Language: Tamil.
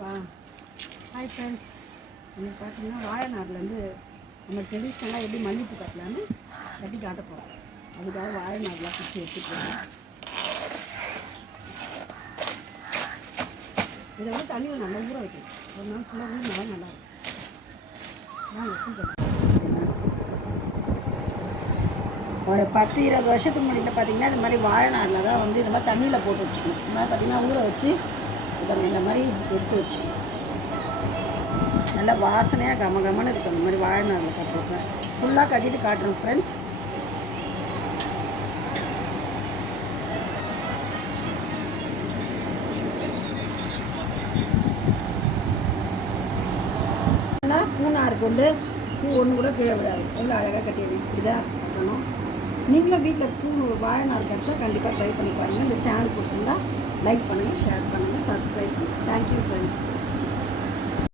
வா ஹாய் ஃப்ரெண்ட்ஸ், இன்னைக்கு பார்த்தீங்கன்னா வாழைநார்லேருந்து நம்ம ட்ரெடிஷ்னலாக எப்படி மல்லிப்பூ கட்டலான்னு கட்டி காட்ட போகிறோம். அதுக்காக வாழைநார்லாம் பிடிச்சி எடுத்துக்கலாம். இதை வந்து தண்ணியில் நல்லா ஊற வைக்கணும். ஒரு நாள் ஃபுல்லாக ஊறினா நல்லாயிருக்கும். ஒரு 10-20 வருஷத்துக்கு முன்னாடி பார்த்தீங்கன்னா இந்த மாதிரி வாழைநாரில் தான் வந்து இந்த மாதிரி தண்ணியில் போட்டு வச்சுக்கணும். இந்த மாதிரி பார்த்தீங்கன்னா ஊற வச்சு இந்த மாதிரி எடுத்து வச்சுக்கணும். நல்லா வாசனையாக கமகமன்னு இருக்கும். இந்த மாதிரி வாழைநாரில் கட்டிருக்கேன். ஃபுல்லாக கட்டிட்டு காட்டுறோம் ஃப்ரெண்ட்ஸ். பூனார் கொண்டு பூ ஒன்று கூட கீழே விடாது. எவ்வளோ அழகாக கட்டிடுது. இப்படி தான் கட்டணும். நீங்களும் வீட்டில் பூ வாழைநார் கிடச்சா கண்டிப்பாக ட்ரை பண்ணி பாருங்கள். இந்த சேனல் பிடிச்சிருந்தா லைக் பண்ணுங்கள், ஷேர் பண்ணுங்கள், சப்ஸ்கிரைப் பண்ணுங்கள். Thank you friends.